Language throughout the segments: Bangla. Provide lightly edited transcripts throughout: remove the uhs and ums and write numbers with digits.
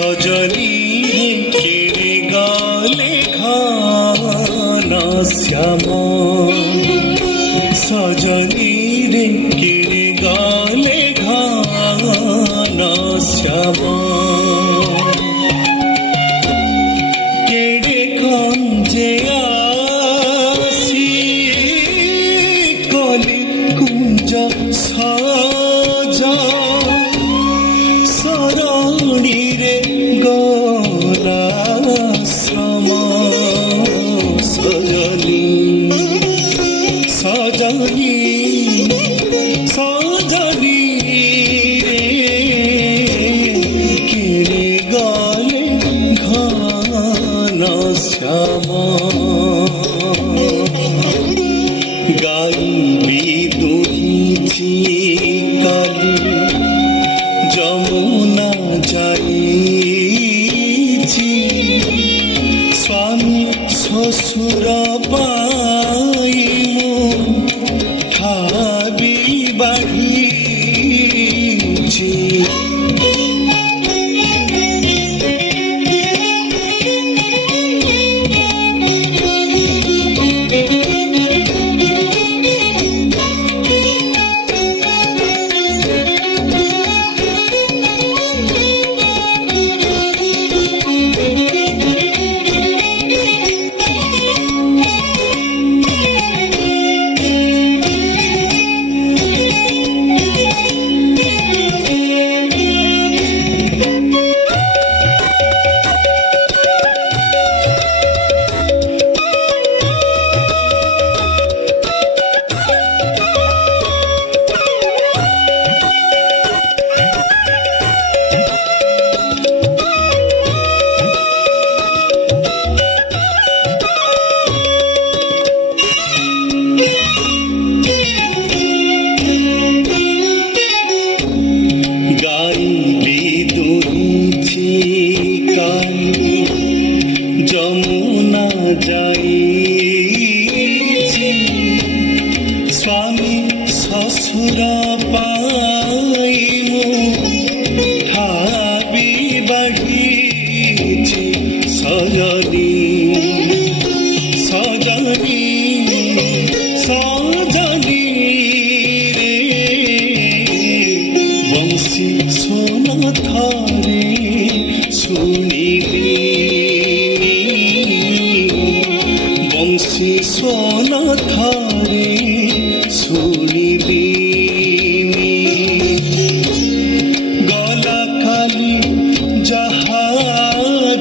সজনী কেড়ে গলে ঘন শ্যাম সজনী রে কেড়ে গলে ঘন শ্যাম কেড়ে কঞ্জে আসি কলি কুঞ্জ সজা সরণীরে গলাশ্রম সজনী সজনী সজনী রে কেড়ে গলে ঘন শ্যাম গাইবি দুহিছি কালী যমুনা যাইছি স্বামী শ্বশুর পাই মো ঠাবি বাড়িছি যমুনা যাইছি স্বামী শ্বশুর পাই মো ঠাবি বাড়িছি সজনী সজনী সজনী রে বংশী সোন থরে শুনিবি বংশী সোন থরে শুনিবি গলা কালি যাহা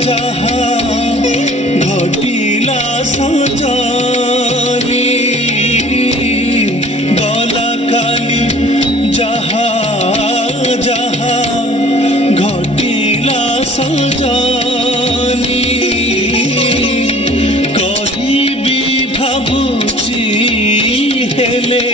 যাহা ঘটিলা সজনী গলা কালি যাহা যাহা ঘটিলা সজনী কহিবি ভাবুছি হেলে